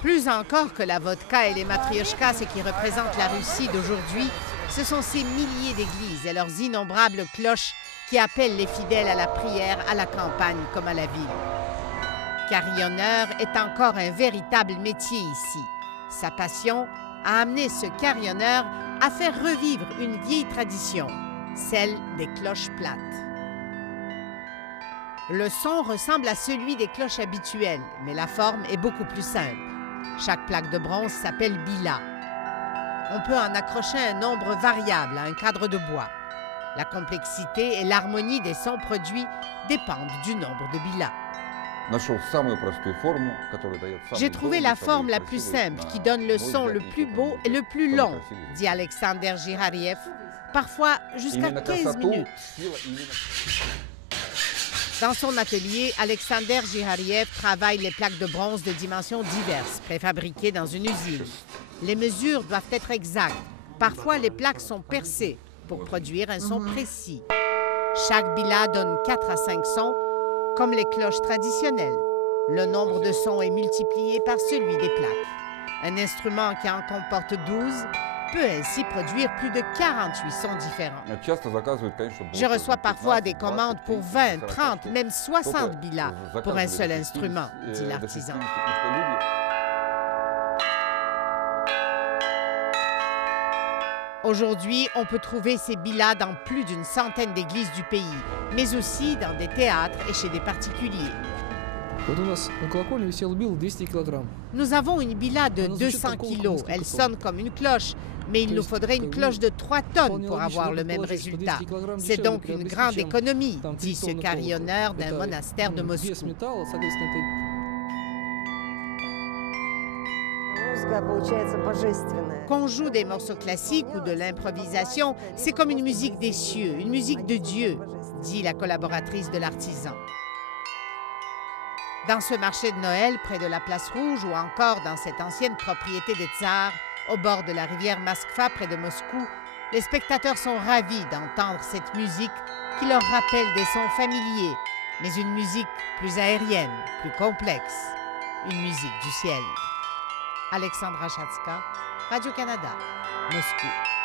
Plus encore que la vodka et les matrioshkas, ce qui représente la Russie d'aujourd'hui, ce sont ces milliers d'églises et leurs innombrables cloches qui appellent les fidèles à la prière à la campagne comme à la ville. Carillonneur est encore un véritable métier ici. Sa passion a amené ce carillonneur à faire revivre une vieille tradition, celle des cloches plates. Le son ressemble à celui des cloches habituelles, mais la forme est beaucoup plus simple. Chaque plaque de bronze s'appelle bila. On peut en accrocher un nombre variable à un cadre de bois. La complexité et l'harmonie des sons produits dépendent du nombre de bila. J'ai trouvé la forme la plus simple qui donne le son le plus beau et le plus long, dit Alexander Girariev, parfois jusqu'à 15 minutes. Dans son atelier, Alexander Girariev travaille les plaques de bronze de dimensions diverses, préfabriquées dans une usine. Les mesures doivent être exactes. Parfois, les plaques sont percées pour produire un son précis. Chaque bila donne 4 à 5 sons, comme les cloches traditionnelles. Le nombre de sons est multiplié par celui des plaques. Un instrument qui en comporte 12 peut ainsi produire plus de 48 sons différents. Je reçois parfois des commandes pour 20, 30, même 60 bilas pour un seul instrument, dit l'artisan. Aujourd'hui, on peut trouver ces bilas dans plus d'une centaine d'églises du pays, mais aussi dans des théâtres et chez des particuliers. Nous avons une bila de 200 kilos. Elle sonne comme une cloche, mais il nous faudrait une cloche de 3 tonnes pour avoir le même résultat. C'est donc une grande économie, dit ce carillonneur d'un monastère de Moscou. Qu'on joue des morceaux classiques ou de l'improvisation, c'est comme une musique des cieux, une musique de Dieu, dit la collaboratrice de l'artisan. Dans ce marché de Noël, près de la Place Rouge, ou encore dans cette ancienne propriété des Tsars, au bord de la rivière Moskva, près de Moscou, les spectateurs sont ravis d'entendre cette musique qui leur rappelle des sons familiers, mais une musique plus aérienne, plus complexe, une musique du ciel. Alexandra Chatska, Radio-Canada, Moscou.